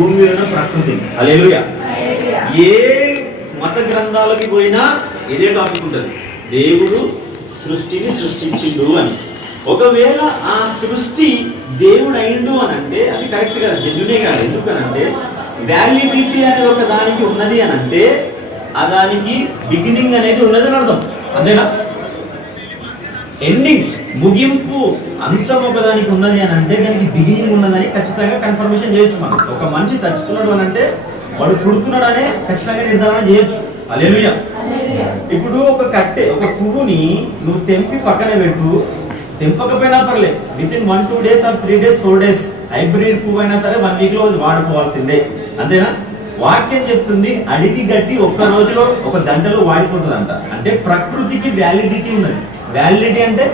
భూమి మీద ఉన్న ప్రకృతి. హల్లెలూయా. ఏ మత గ్రంథాలకి పోయినా ఇదే టాపిక్ ఉంటుంది, దేవుడు సృష్టిని సృష్టించిండు అని. ఒకవేళ ఆ సృష్టి దేవుడు అయిండు అని అంటే అది కరెక్ట్ కదా, జెన్యునే కాదు. ఎందుకనంటే వ్యాలిడిటీ అనేది ఒక దానికి ఉన్నది అని అంటే ఆ దానికి బిగినింగ్ అనేది ఉన్నదని అర్థం, అంతేనా? ఎండింగ్, ముగింపు, అంతం ఒక దానికి ఉన్నది అని అంటే దానికి బిగినింగ్ ఉన్నదని ఖచ్చితంగా కన్ఫర్మేషన్ చేయొచ్చు. మనం ఒక మనిషి చచ్చుతున్నాడు అని అంటే వాడు పుడుతున్నాడు అనే ఖచ్చితంగా నిర్ధారణ చేయొచ్చు. హల్లెలూయా. ఇప్పుడు ఒక కట్టె, ఒక పువ్వుని నువ్వు తెంపి పక్కన పెట్టు, తెంపకపోయినా పర్లేదు, within 1-2 days or 3 days 4 days, hybrid పువ్వు అయినా సరే 1 week లో వాడుకోవాల్సిందే, అంతేనా? వాక్యం చెప్తుంది అడిగి గట్టి ఒక్క రోజులో 1 గంటలో వాడిపోతుంది అంట. అంటే ప్రకృతికి వ్యాలిడిటీ ఉన్నది. వ్యాలిడిటీ అంటే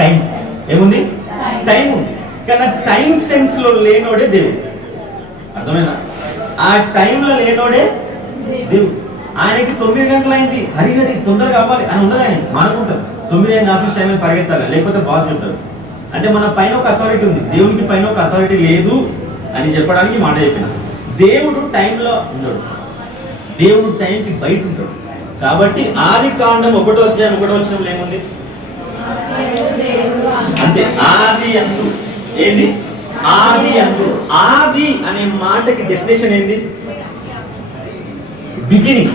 టైం. ఏముంది? టైం ఉంది. కానీ టైం సెన్స్ లో లేనోడే దేవుడు, అర్థమైనా? ఆ టైంలో లేనోడే దేవుడు. ఆయనకి 9 గంటలు అయింది, హరి తొందరగా అవ్వాలి అని ఉండదు. ఆయన మానుకుంటారు, 9 అయింది ఆఫీస్ టైం పరిగెత్తాలి, లేకపోతే బాస్ చెప్తారు. అంటే మన పైన ఒక అథారిటీ ఉంది, దేవునికి పైన ఒక అథారిటీ లేదు అని చెప్పడానికి మాట చెప్పిన. దేవుడు టైంలో ఉండడు, దేవుడు టైంకి బయట ఉంటాడు. కాబట్టి ఆది కాండం 1వ అధ్యాయం ఏముంది అంటే ఆది అందు. ఏంది ఆది అందు? ఆది అనే మాటకి డెఫినేషన్ ఏంది? బిగినింగ్,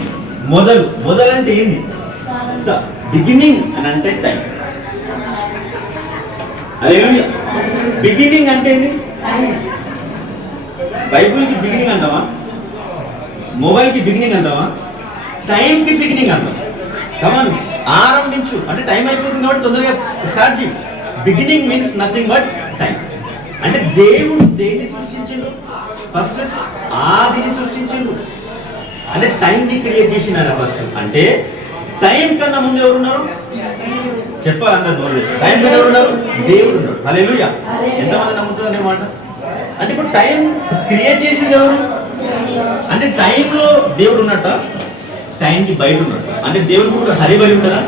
మొదలు. మొదలంటే ఏంది? బిగినింగ్ అని అంటే టైం. హల్లెలూయా. బిగినింగ్ అంటే ఏంది? బైబిల్కి బిగినింగ్ అంటావా? మొబైల్కి బిగినింగ్ అంటావా? టైంకి బిగినింగ్ అంటాం. కమాన్, ఆరంభించు అంటే టైం అయిపోతుంది కాబట్టి తొందరగా స్టార్ట్ చేయి. Beginning means nothing but time. అంటే దేవుడు దేన్ని సృష్టించిండు? ఫస్ట్ ఆదిని సృష్టించిండు. అంటే టైంని క్రియేట్ చేసిన ఫస్ట్. అంటే టైం కన్నా ముందు ఎవరున్నారు? చెప్పాలి అందరు. టైం కన్నా ఎవరున్నారు? దేవుడు ఉన్నాడు. హల్లెలూయా. ఎంతమంది నమ్ముతున్నారు అన్నమాట? అంటే ఇప్పుడు టైం క్రియేట్ చేసింది ఎవరు? అంటే టైంలో దేవుడు ఉన్నట్ట, టైంకి బయట ఉన్నాడు. అంటే దేవుడు కూడా హరిబరి ఉంటుందా?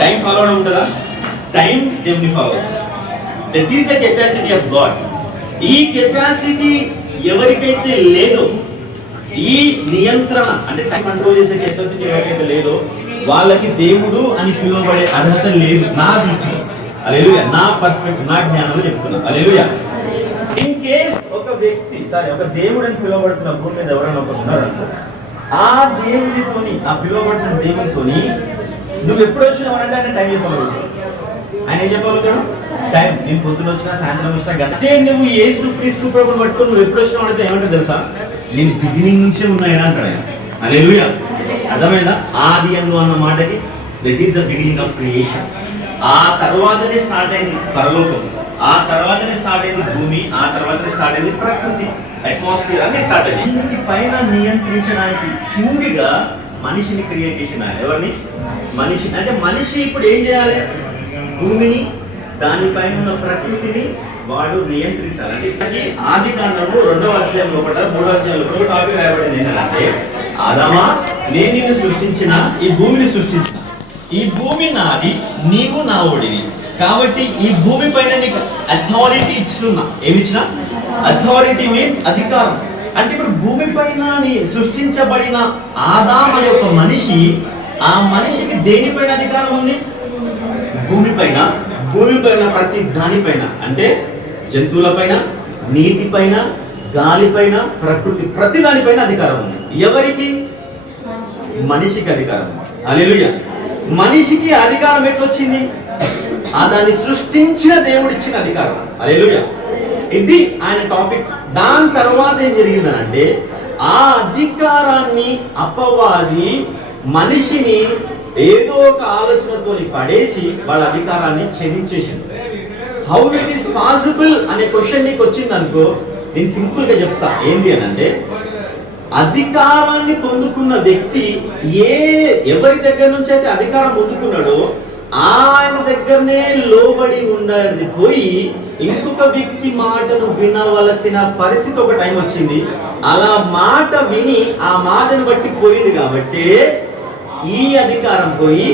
టైం ఫాలో అవడం ఉంటుందా? టైం దేవుని follow. That is the capacity of God. ఈ కెపాసిటీ ఎవరికైతే లేదో, ఈ నియంత్రణ అంటే టైం కంట్రోల్ చేసే కెపాసిటీ ఎవరికైతే లేదో వాళ్ళకి దేవుడు అని పిలువబడే అర్హత లేదు నా దృష్టిలో. హల్లెలూయా. నా పర్స్పెక్టివ్, నా జ్ఞానంలో చెప్తున్నా. హల్లెలూయా. ఇన్ కేస్ ఒక వ్యక్తి ఒక దేవుడు అని పిలువబడుతున్న భూమి మీద ఎవరైనా ఒకరు ఉన్నారనుకో, ఆ దేవుడితోని, ఆ పిలువబడుతున్న దేవుడితోని నువ్వు ఎప్పుడు వచ్చినావనంటే ఆయన టైం చెప్పగలుగుతాడు. ఆయన ఏం చెప్పగలుగుతాడు? టైం. నేను పొద్దున వచ్చినా సాయంత్రం వచ్చినా గంటే నువ్వు యేసుక్రీస్తు ప్రభువుని పట్టుకొని నువ్వు ఎప్పుడు వచ్చినావు అంటే ఏమంటారు తెలుసా? నేను బిగినింగ్ నుంచే ఉన్నాయని అంటాడు ఆయన. హల్లెలూయా. అర్థమైందా? ఆది అందు అన్న మాటకి that is the beginning of creation. ఆ తర్వాతనే స్టార్ట్ అయింది పరలోకం, ఆ తర్వాతనే స్టార్ట్ అయింది భూమి, ఆ తర్వాతనే స్టార్ట్ అయింది ప్రకృతి, అట్మాస్ఫియర్ అన్ని స్టార్ట్ అయింది. దీనికి పైన నియంత్రించడానికి కిందిగా మనిషిని క్రియేట్ చేసిన ఆయన. ఎవరిని? మనిషి. అంటే మనిషి ఇప్పుడు ఏం చేయాలి? భూమిని, దానిపైన ఉన్న ప్రకృతిని వాడు నియంత్రించాలి. అంటే ఆది కాండంలో 2వ అధ్యాయంలో 3వ అధ్యాయంలో ఒక టాపిక్ రాయబడింది ఏంటంటే, ఆదామా నేను నిన్ను సృష్టించిన, ఈ భూమిని సృష్టించిన, ఈ భూమి నాది, నీవు నా ఓడివి. కాబట్టి ఈ భూమి పైన నీకు అథారిటీ ఇస్తున్నా. ఏమిచ్చినా? అథారిటీ మీన్స్ అధికారం. అంటే ఇప్పుడు భూమి పైన సృష్టించబడిన ఆదాం అనే ఒక మనిషి, ఆ మనిషికి దేనిపైన అధికారం ఉంది? భూమి పైన. భూమి పైన ప్రతి దానిపైన, అంటే జంతువులపైన, నీటిపైన, గాలిపైన, ప్రకృతి, ప్రతి దానిపైన అధికారం ఉంది. ఎవరికి? మనిషికి అధికారం. హల్లెలూయా. మనిషికి అధికారం ఎట్లొచ్చింది? ఆ దాన్ని సృష్టించిన దేవుడు ఇచ్చిన అధికారం. హల్లెలూయా. ఇది ఆయన టాపిక్. దాని తర్వాత ఏం జరిగిందనంటే, ఆ అధికారాన్ని అపవాది మనిషిని ఏదో ఒక ఆలోచనతో పడేసి వాళ్ళ అధికారాన్ని ఛేదించేసింది. హౌ ఇట్ ఈస్ పాసిబుల్ అనే క్వశ్చన్ నీకు వచ్చింది అనుకో, నేను సింపుల్ గా చెప్తా. ఏంది అని అంటే, అధికారాన్ని పొందుకున్న వ్యక్తి ఎవరి దగ్గర నుంచి అయితే అధికారం పొందుకున్నాడో ఆయన దగ్గరనే లోబడి ఉండేది పోయి ఇంకొక వ్యక్తి మాటను వినవలసిన పరిస్థితి ఒక టైం వచ్చింది. అలా మాట విని ఆ మాటను బట్టి పోయింది కాబట్టి ఈ అధికారం పోయి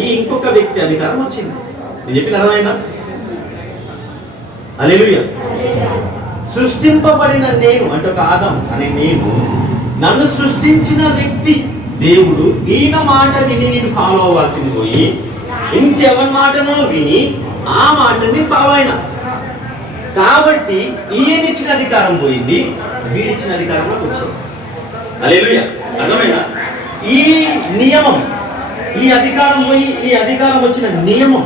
ఈ ఇంకొక వ్యక్తి అధికారం వచ్చింది. నేను చెప్పిన అర్థమైందా? హల్లెలూయా. సృష్టింపబడిన నేను అంటే ఒక ఆదం అనే నేను, నన్ను సృష్టించిన వ్యక్తి దేవుడు, ఈయన మాట విని నేను ఫాలో అవ్వాల్సింది పోయి ఇంకెవరి మాటనో విని ఆ మాటని ఫాలో అయినా. కాబట్టి ఈయన ఇచ్చిన అధికారం పోయింది, వీడిచ్చిన అధికారంలోకి వచ్చింది. హల్లెలూయా. అర్థమైనా? ఈ నియమం, ఈ అధికారం పోయి ఈ అధికారం వచ్చిన నియమం,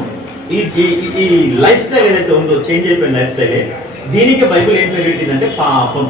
ఈ లైఫ్ స్టైల్ ఏదైతే ఉందో, చేంజ్ అయిపోయిన లైఫ్ స్టైలే, దీనికి బైబిల్ ఏం పేరు పెట్టిందంటే పాపం.